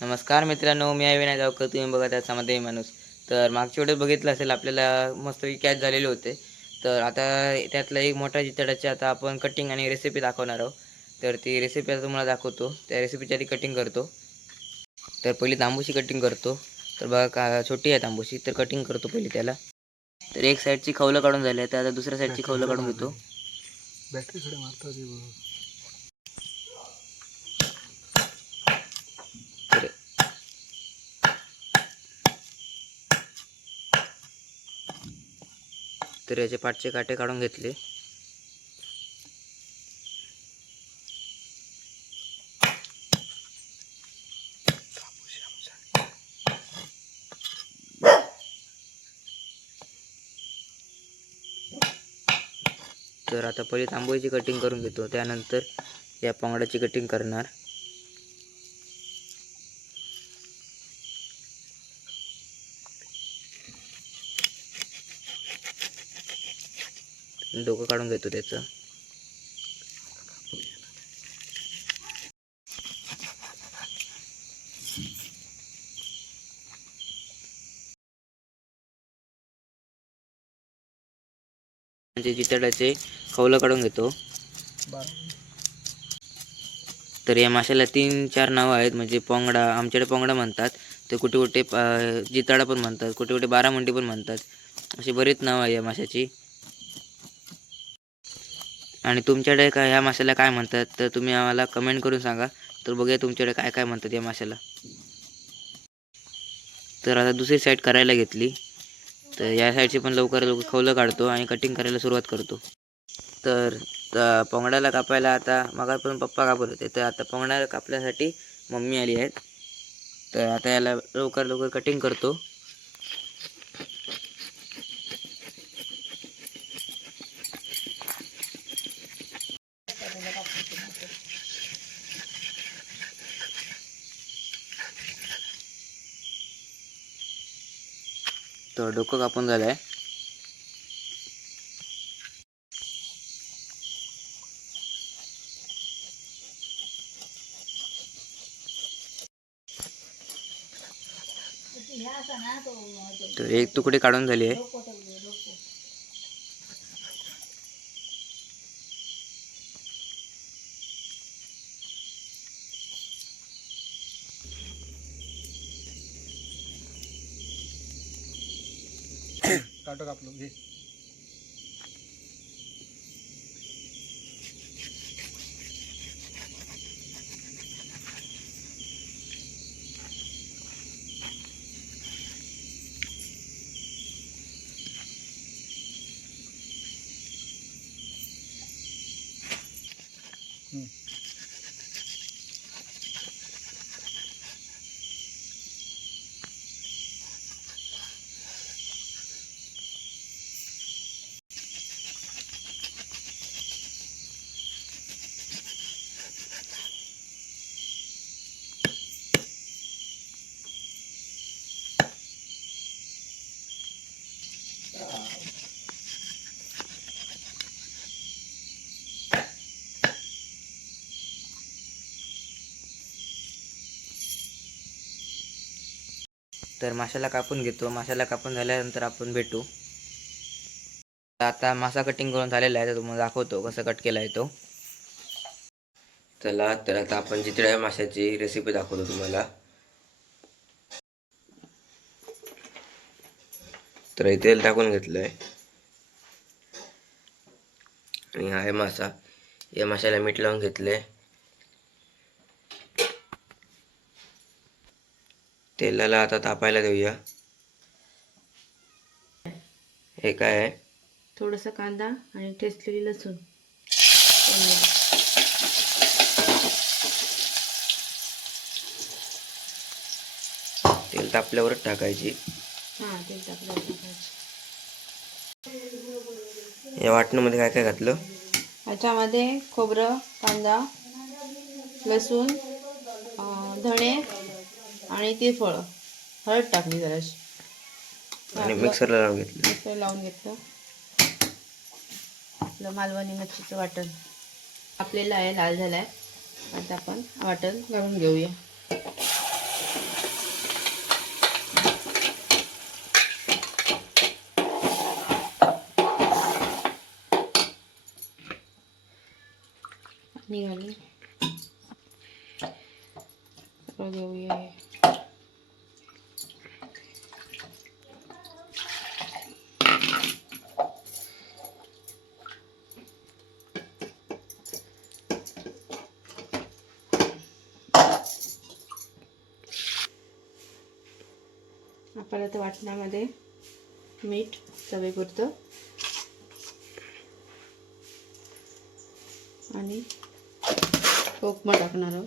नमस्कार मित्रांनो मी आहे विनायक गावकर. तुम्ही बघा त्याच्यामध्ये माणूस. तर मागच्या वेळेस बघितलं असेल आपल्याला मस्त कॅच झालेले होते. तर आता त्यातला एक मोठा जितडाचे आता आपण कटिंग आणि रेसिपी दाखवणार आहोत. तर ती रेसिपी आता तुम्हाला दाखवतो. त्या रेसिपीची आधी कटिंग करतो. तर पहिली तांबूशी कटिंग करतो. तर बघा का छोटी आहे तांबूशी तर कटिंग करतो पहिली त्याला. तर एक साईडची खवलं काढून झाली आहे. तर आता दुसऱ्या साईडची खवलं काढून घेतो. बॅटरी थोडे मारतात हे बघ. तर तर याचे पाठचे काटे काढून घेतले. तर आता पहिले तांबोळीची कटिंग करून घेतो. त्यानंतर या पांगड्याची कटिंग करणार. डोकं काढून घेतो त्याचं. म्हणजे जितडाचे खवलं काढून घेतो. तर या माशाला तीन चार नावं आहेत. म्हणजे पोंगडा आमच्याकडे पोंगडा म्हणतात. ते कुठे कुठे जिताडा पण म्हणतात. कुठे कुठे बारामंडी पण म्हणतात. अशी बरीच नावं आहे या माशाची. आणि तुमच्याकडे काय ह्या माशाला काय म्हणतात? तर तुम्ही आम्हाला कमेंट करून सांगा. तर बघूया तुमच्याकडे काय काय म्हणतात या माशाला. तर आता दुसरी साईड करायला घेतली. तर या साईडची पण लवकर लवकर खवलं काढतो आणि कटिंग करायला सुरुवात करतो. तर पोंगड्याला कापायला आता मग पप्पा कापत होते. तर आता पोंगड्याला कापण्यासाठी मम्मी आली आहेत. तर आता याला लवकर लवकर कटिंग करतो. तर डोकं कापून झालं आहे तर एक तुकडे काढून झाली आहे. काटो कापलो घे. तर माशाला कापून घेतो. माशाला कापून झाल्यानंतर आपण भेटू. आता मासा कटिंग करून झालेला आहे तर तुम्हाला दाखवतो कसं कट केला आहे तो. चला तर आता आपण चितळ्या माशाची रेसिपी दाखवतो तुम्हाला. तर हे तेल टाकून घेतलं आहे आणि हा आहे मासा. या माशाला मीठ लावून घेतले तेलाला आता तापायला देऊया. हे काय आहे? थोडंसं कांदा आणि ठेचलेली लसूण. तेल तापल्यावरच टाकायची. हां तेल टाकलं टाकायचं. या वाटणामध्ये काय काय घातलं? ह्याच्यामध्ये खोबरं कांदा लसूण धणे आणि ते फळं. हळद टाकली जराशी. आणि मिक्सरला लावून घेतलं. मिक्सर लावून घेतलं. आपलं मालवणी मच्छीचं वाटण. आपलेलं आहे लाल झालं आहे आता आपण वाटण घालून घेऊया. निघाली. घेऊया. देऊया हे. वाटणामध्ये मीठ चवीपुरतं. आणि कोकमा टाकणार आहोत.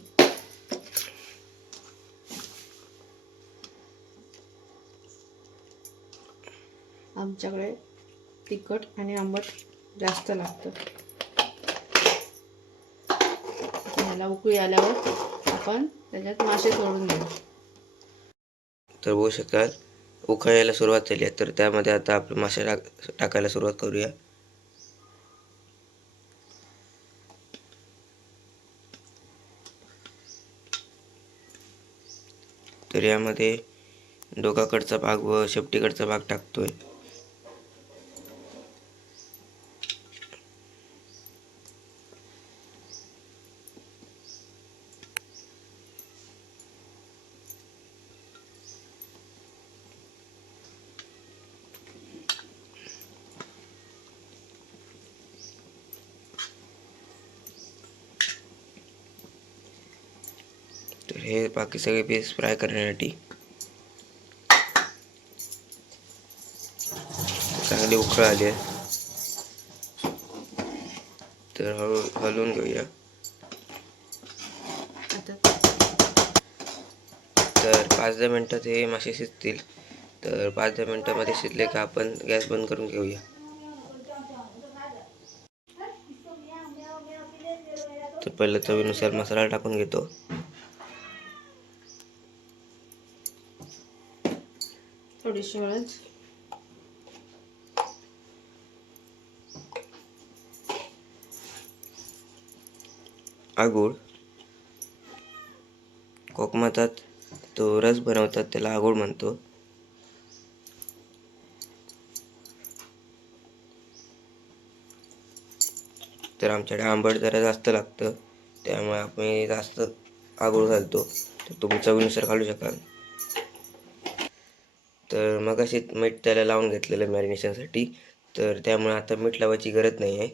आमच्याकडे तिखट आणि आंबट जास्त लागतं. ह्याला उकळी आल्यावर आपण त्याच्यात मासे सोडून देऊ तर बघू शकाल. उकळायला सुरुवात झाली आहे. तर त्यामध्ये आता आपण मासे टाक टाकायला सुरुवात करूया. तर यामध्ये डोकाकडचा भाग व शेपटीकडचा भाग टाकतोय. हे बाकी सगळे पीस फ्राय करण्यासाठी. चांगली उकळ आली आहे. तर हळू हलवून घेऊया. तर पाच दहा मिनटात हे मासे शिजतील. तर पाच दहा मिनटामध्ये शिजले का आपण गॅस बंद करून घेऊया. तर पहिलं चवीनुसार मसाला टाकून घेतो. थोडीशी हळद. आगोळ. कोकमातात तो रस बनवतात त्याला आगोळ म्हणतो. तर आमच्याकडे आंबट जरा जास्त लागतं त्यामुळे आम्ही जास्त आगोळ घालतो. तर तुम्ही चवीनुसार घालू शकाल. तर मग असे मीठ त्याला लावून घेतलेलं मॅरिनेशनसाठी. तर त्यामुळे आता मीठ लावायची गरज नाही आहे.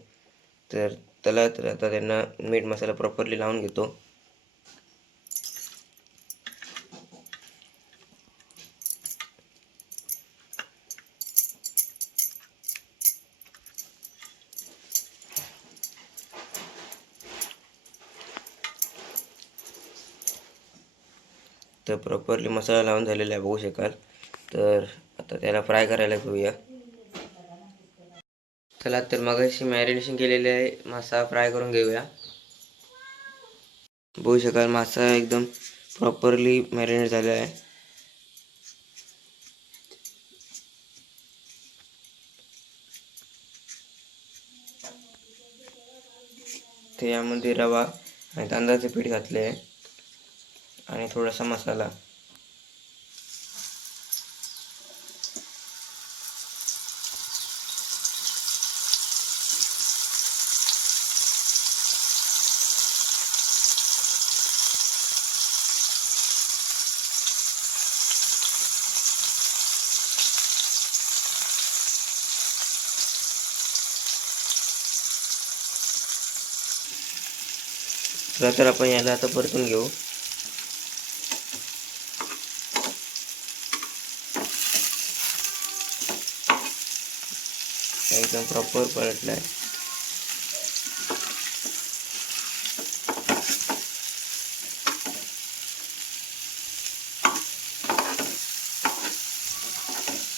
तर त्याला तर आता त्यांना मीठ मसाला प्रॉपरली लावून घेतो. तर प्रॉपरली मसाला लावून झालेला आहे बघू शकाल. तर आता त्याला फ्राय करायला घेऊया. चला तर मगाशी मॅरिनेशन केलेले आहे. मासा फ्राय करून घेऊया. बघू शकाल मासा एकदम प्रॉपरली मॅरिनेट झाला आहे. ते यामध्ये रवा आणि तांदळाचे पीठ घातले आहे. आणि थोडासा मसाला. चला तर आपण याला आता परतून घेऊ. एकदम प्रॉपर पलटलाय.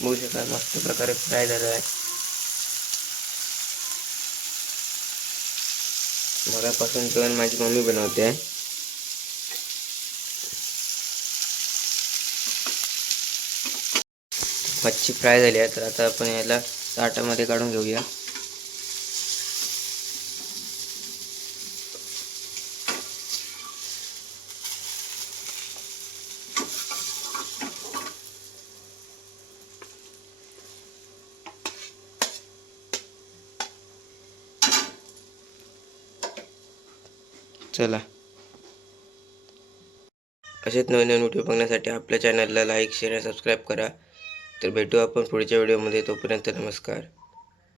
बघू शकता मस्त प्रकारे फ्राय झाला आहे. मरापासून जेवण माझी मम्मी बनवते. आहे मच्छी फ्राय झाली आहे तर आता आपण याला ताटामध्ये काढून घेऊया. चला. असेच नवीन नवीन व्हिडिओ बघण्यासाठी आपल्या चॅनलला लाईक शेअर आणि सबस्क्राईब करा. तर भेटू आपण पुढच्या व्हिडिओमध्ये तोपर्यंत नमस्कार.